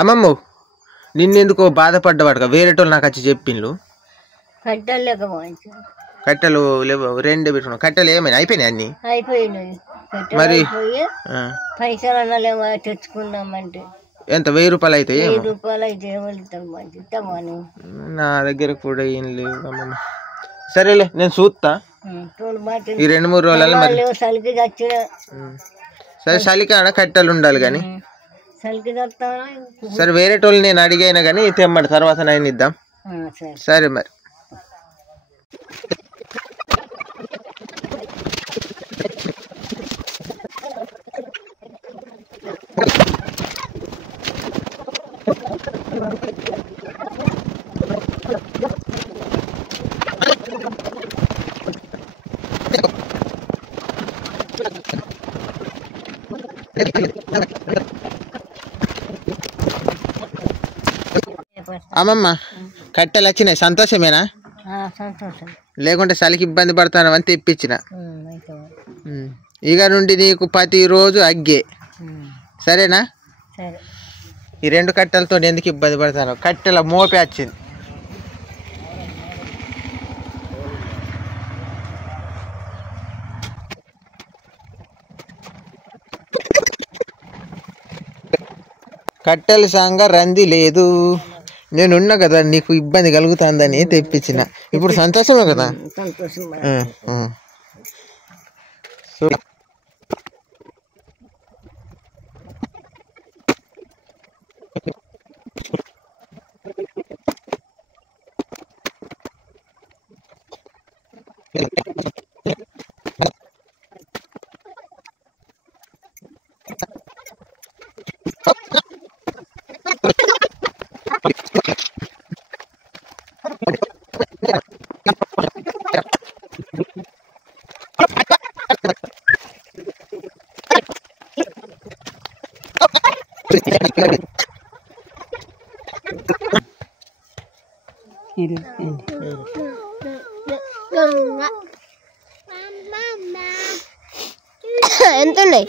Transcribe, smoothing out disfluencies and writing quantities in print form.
అమ్మమ్మ నిన్నెందుకో బాధపడ్డవాడుగా వేరేటోళ్ళు నాకు వచ్చి చెప్పిండ్రు కట్టెలు లేవు 2 పెట్టుకున్నావు కట్టెలు ఏమైనా అయిపోయినాయి అన్ని అయిపోయినాయి మరి పైసలు అన్నలేమో తెచ్చుకుందామంటే ఎంత 1000 రూపాయలు అయితే 1000 రూపాయలు అయితే ఇస్తామని నా దగ్గర కూడా ఏం లేవు అమ్మమ్మ సరేలే నేను చూస్తా ఈ 2-3 రోజులలో మరి చలికి చచ్చిన సరే చలికి ఆడ కట్టెలు ఉండాలి కానీ చలికి సరే వేరేటోళ్ళు నేను అడిగైనా కానీ తెమ్మడి తర్వాత నేను ఇద్దాం సరే మరి అమ్మమ్మ కట్టెలు వచ్చినాయి సంతోషమేనా లేకుంటే చలికి ఇబ్బంది పడతాను అని తెప్పించిన ఇక నుండి నీకు ప్రతిరోజు అగ్గే సరేనా ఈ 2 కట్టెలతో ఎందుకు ఇబ్బంది పడతాను కట్టెల మోపే వచ్చింది కట్టెల సంగ రంది లేదు నేనున్నా కదా నీకు ఇబ్బంది కలుగుతుందని తెప్పించిన ఇప్పుడు సంతోషమే కదా ఎంత ఉన్నాయి